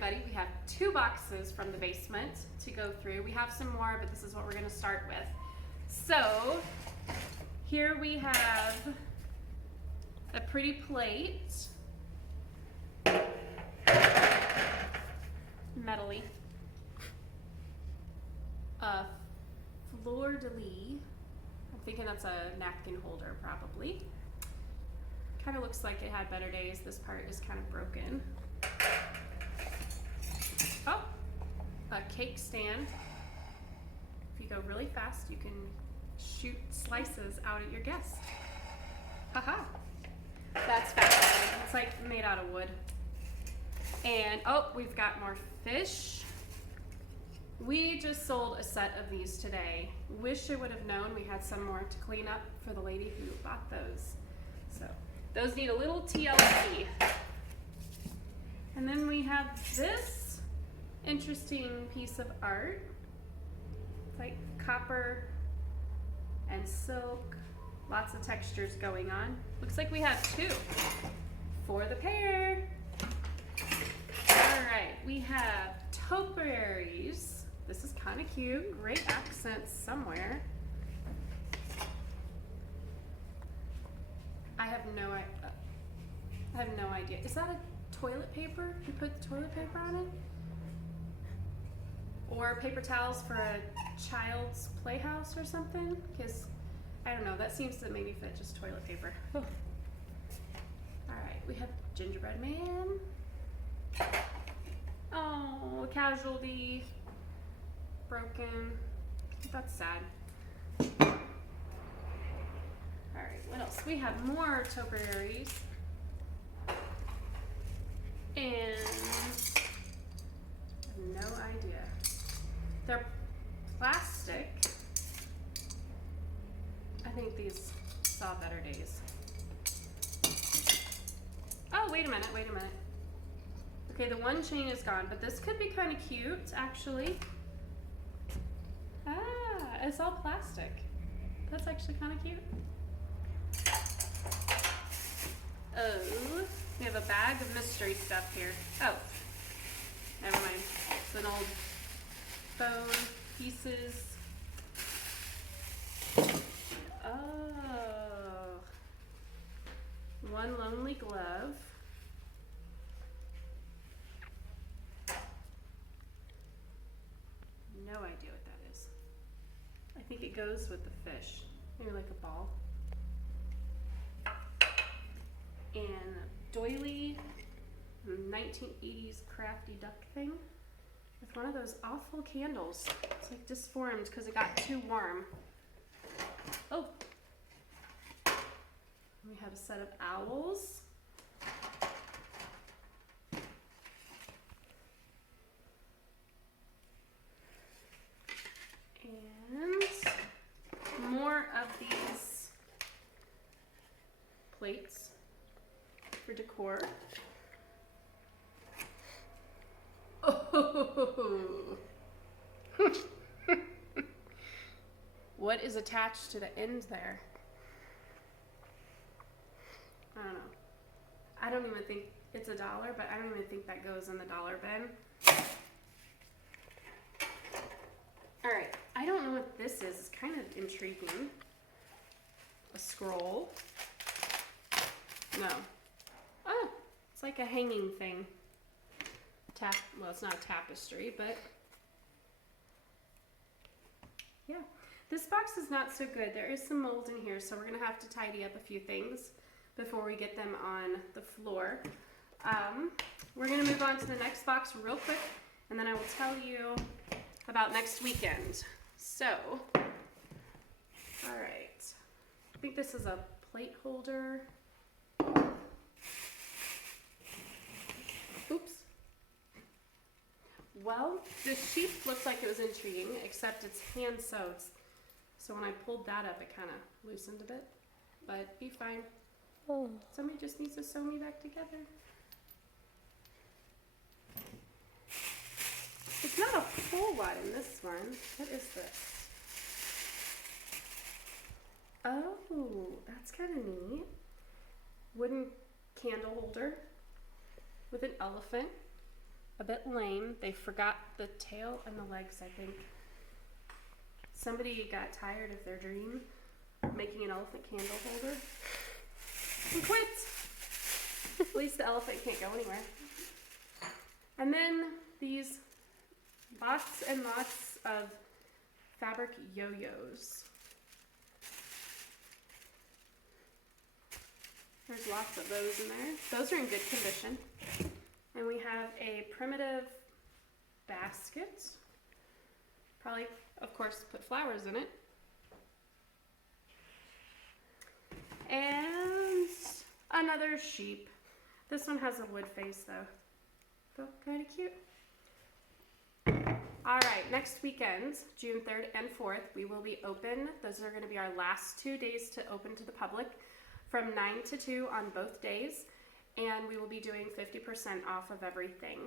everybody. We have 2 boxes from the basement to go through. We have some more, but this is what we're going to start with. So here we have a pretty plate, metally, a fleur-de-lis. I'm thinking that's a napkin holder probably. Kind of looks like it had better days. This part is kind of broken. Oh, a cake stand. If you go really fast, you can shoot slices out at your guest. Haha. That's fascinating. It's like made out of wood. And oh, we've got more fish. We just sold a set of these today. Wish I would have known we had some more to clean up for the lady who bought those. So those need a little TLC. And then we have this interesting piece of art. It's like copper and silk. Lots of textures going on. Looks like we have 2 for the pair. All right, we have topiaries. This is kind of cute. Great accents somewhere. I have no idea. Is that a toilet paper? You put the toilet paper on it? Or paper towels for a child's playhouse or something? Because I don't know, that seems to maybe fit just toilet paper. All right, we have gingerbread man. Oh, casualty, broken. That's sad. All right, what else? We have more topiaries. And no idea. They're plastic. I think these saw better days. Oh, wait a minute. Okay, the one chain is gone, but this could be kind of cute, actually. Ah, it's all plastic. That's actually kind of cute. Oh, we have a bag of mystery stuff here. Oh, never mind. It's an old phone, pieces. Oh, one lonely glove. No idea what that is. I think it goes with the fish. Maybe like a ball. And a doily, 1980s crafty duck thing with one of those awful candles. It's like disformed because it got too warm. Oh, we have a set of owls. And more of these plates for decor. Oh. What is attached to the end there? I don't know. I don't even think it's $1, but I don't even think that goes in the dollar bin. All right, I don't know what this is. It's kind of intriguing. A scroll. No. Oh, it's like a hanging thing. Well, it's not a tapestry, but yeah. This box is not so good. There is some mold in here, so we're gonna have to tidy up a few things before we get them on the floor. We're gonna move on to the next box real quick, and then I will tell you about next weekend. So, all right. I think this is a plate holder. Oops. Well, the sheath looks like it was intriguing, except it's hand sewed. So when I pulled that up, it kind of loosened a bit, but be fine. Oh. Somebody just needs to sew me back together. It's not a whole lot in this one. What is this? Oh, that's kind of neat. Wooden candle holder with an elephant. a bit lame. They forgot the tail and the legs, I think. Somebody got tired of their dream, making an elephant candle holder, and quit. At least the elephant can't go anywhere. And then these lots and lots of fabric yo-yos. There's lots of those in there. Those are in good condition. And we have a primitive basket. Probably, of course, put flowers in it. And another sheep. This one has a wood face though. So kind of cute. All right, next weekend, June 3rd and 4th, we will be open. Those are going to be our last 2 days to open to the public, from 9 to 2 on both days, and we will be doing 50% off of everything.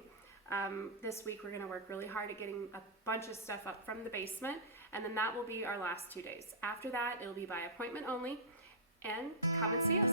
This week we're going to work really hard at getting a bunch of stuff up from the basement, and then that will be our last 2 days. After that, it'll be by appointment only, and come and see us.